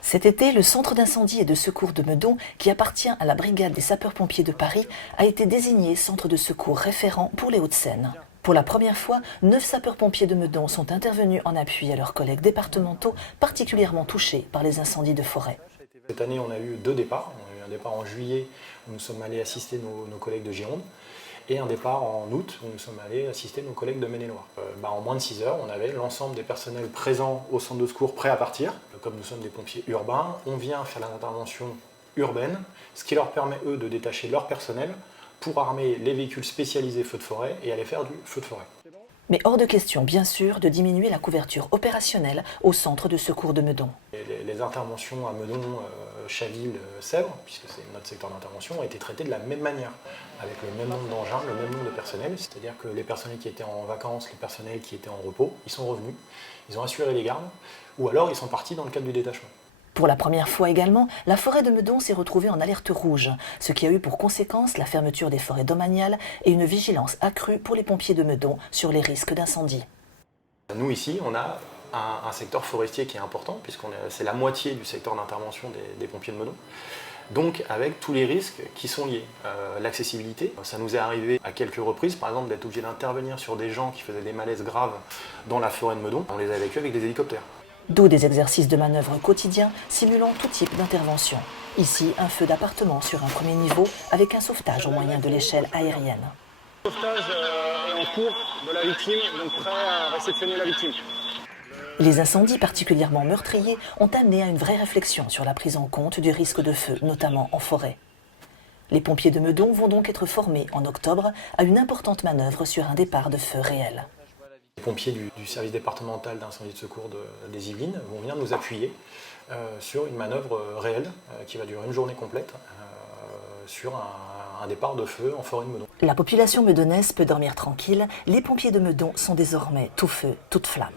Cet été, le centre d'incendie et de secours de Meudon, qui appartient à la brigade des sapeurs-pompiers de Paris, a été désigné centre de secours référent pour les Hauts-de-Seine. Pour la première fois, 9 sapeurs-pompiers de Meudon sont intervenus en appui à leurs collègues départementaux particulièrement touchés par les incendies de forêt. Cette année, on a eu 2 départs. On a eu un départ en juillet où nous sommes allés assister nos collègues de Gironde et un départ en août où nous sommes allés assister nos collègues de Maine-et-Loire. En moins de 6 heures, on avait l'ensemble des personnels présents au centre de secours prêts à partir. Comme nous sommes des pompiers urbains, on vient faire l'intervention urbaine, ce qui leur permet, eux, de détacher leur personnel pour armer les véhicules spécialisés feux de forêt et aller faire du feu de forêt. Mais hors de question, bien sûr, de diminuer la couverture opérationnelle au centre de secours de Meudon. Les interventions à Meudon, Chaville, Sèvres, puisque c'est notre secteur d'intervention, ont été traitées de la même manière, avec le même nombre d'engins, le même nombre de personnels. C'est-à-dire que les personnels qui étaient en vacances, les personnels qui étaient en repos, ils sont revenus, ils ont assuré les gardes, ou alors ils sont partis dans le cadre du détachement. Pour la première fois également, la forêt de Meudon s'est retrouvée en alerte rouge, ce qui a eu pour conséquence la fermeture des forêts domaniales et une vigilance accrue pour les pompiers de Meudon sur les risques d'incendie. Nous ici, on a un secteur forestier qui est important, puisque c'est la moitié du secteur d'intervention des pompiers de Meudon. Donc avec tous les risques qui sont liés. L'accessibilité, ça nous est arrivé à quelques reprises, par exemple d'être obligé d'intervenir sur des gens qui faisaient des malaises graves dans la forêt de Meudon. On les a évacués avec des hélicoptères. D'où des exercices de manœuvre quotidiens simulant tout type d'intervention. Ici, un feu d'appartement sur un premier niveau avec un sauvetage au moyen de l'échelle aérienne. Le sauvetage est en cours de la victime, donc prêt à réceptionner la victime. Les incendies particulièrement meurtriers ont amené à une vraie réflexion sur la prise en compte du risque de feu, notamment en forêt. Les pompiers de Meudon vont donc être formés en octobre à une importante manœuvre sur un départ de feu réel. Les pompiers du service départemental d'incendie de secours des Yvelines vont venir nous appuyer sur une manœuvre réelle qui va durer une journée complète sur un départ de feu en forêt de Meudon. La population meudonnaise peut dormir tranquille, les pompiers de Meudon sont désormais tout feu, toute flamme.